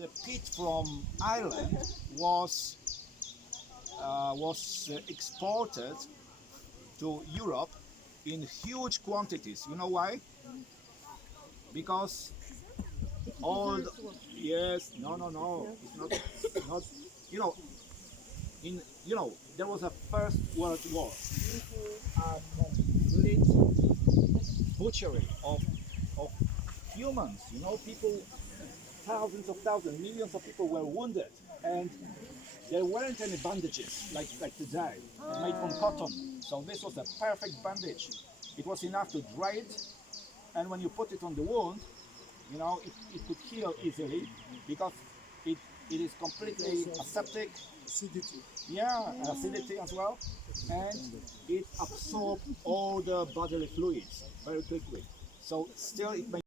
the peat from Ireland was exported to Europe in huge quantities. You know why? Because all the, yes, no, it's not, you know, there was a First World War, a complete butchery of humans. People, thousands, millions of people were wounded, and there weren't any bandages like today, made from cotton. So this was a perfect bandage. It was enough to dry it, and when you put it on the wound, it could heal easily because it, it is completely aseptic. Acidity. Yeah, acidity as well, and it absorbed all the bodily fluids very quickly. So still it may